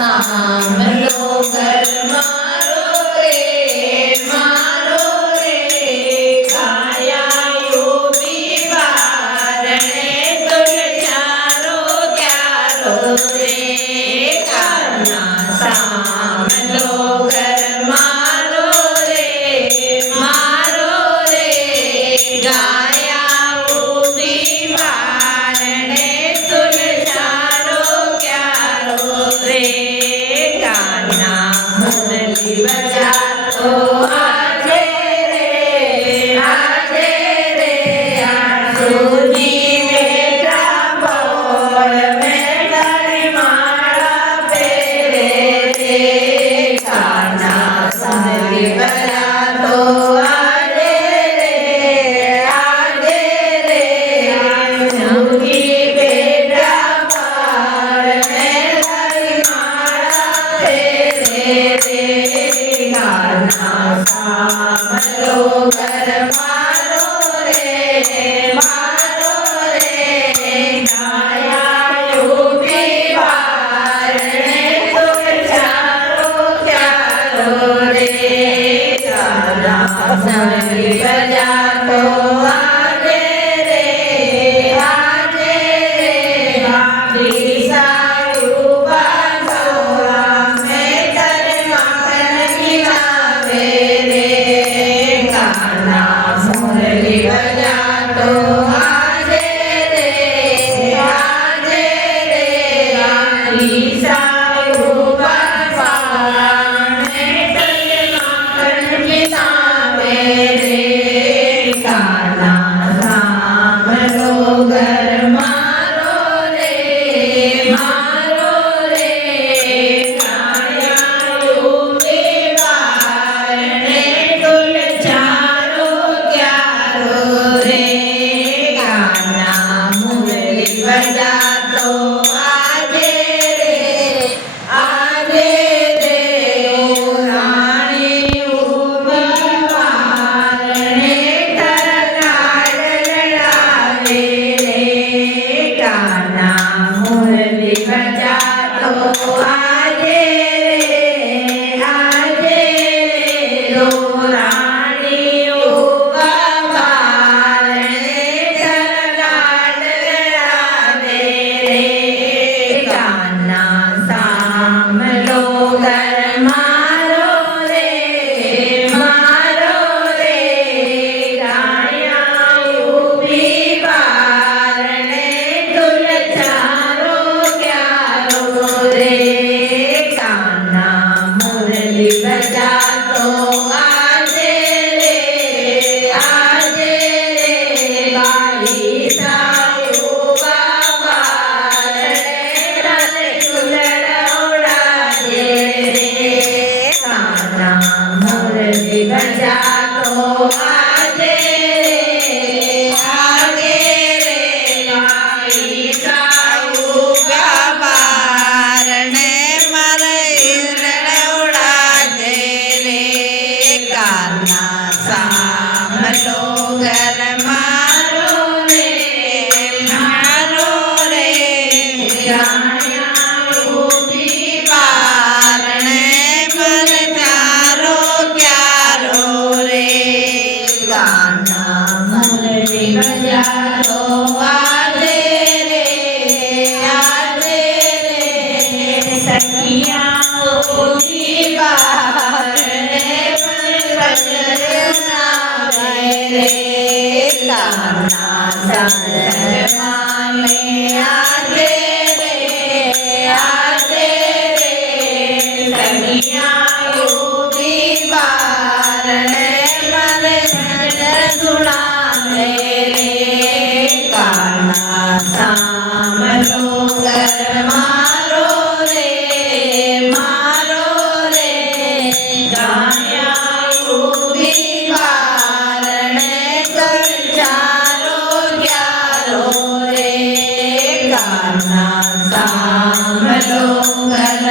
સાંભળો ઘર મારો રે, મારો રે, ગાયાયો બીવારણે તુલજારો ક્યારો રે, કાના સાંભળો ઘર મારો રે, મારો રે, ગાયાઓ બીવારણે તુલજારો ક્યારો રે, કાના મુરલી બજાતો આજે રે, આજે રે, આસુજી બેઠા બોલ મેળાની માળા પહેરે રે, કાના મુરલી બજાતો આજે રે, આજે રે, આસુજી બેઠા બોલ મેળાની માળા પહેરે રે, કાના સાંભળો ઘર મારો રે, મારો રે, ગાયાયો બીવારણે તુલજારો ક્યારો રે, કાના મુરલી બજાતો આજે રે, આજે રે, દિશાયું બાંધવા મેટર માખણ ખીલાવે રે, કાના મુરલી બજાતો આજે રે, આજે રે, દિશાયું બાંધવા મેટર માખણ ખીલાવે રે, કાના સાંભળો ઘર મારો રે, મારો રે, ગાયાયો બીવારણે તુલજારો ક્યારો રે, કાના મુરલી બજાતો આજે રે, આજે રે, રાણી બીવારણે તરનાળ લડાવે રે, કાના મુરલી બજાતો આજે રે, આજે રે, રાણી બીવારણે તરનાળ લડાવે રે, કાના સાંભળો ઘર મારો રે, મારો રે, ગાયાયો બીવારણે તુલજારો ક્યારો રે, કાના મુરલી બજાતો આજે રે, આજે રે, બાઈસાયું બાવારણે તુલડાવડાવે રે, કાના મુરલી બજાતો આજે રે, આજે રે, બાઈસાયું બાવારણે મારે રડવડાવે રે, કાના સાંભળો ઘર મારો રે, મારો રે, ગાયાયો બીવારણે તુલજારો ક્યારો રે, કાના મુરલી બજાતો આજે રે, આજે રે, સખિયાઓ બીવારણે વચનાવે રે, કાના સંતમાને આજે રે, આજે રે, સખિયાઓ બીવારણે સુણાવે રે, કાના સાંભળો ઘર મારો રે, મારો રે, ગાયાયો બીવારણે તુલજારો ક્યારો રે, કાના સાંભળો ઘર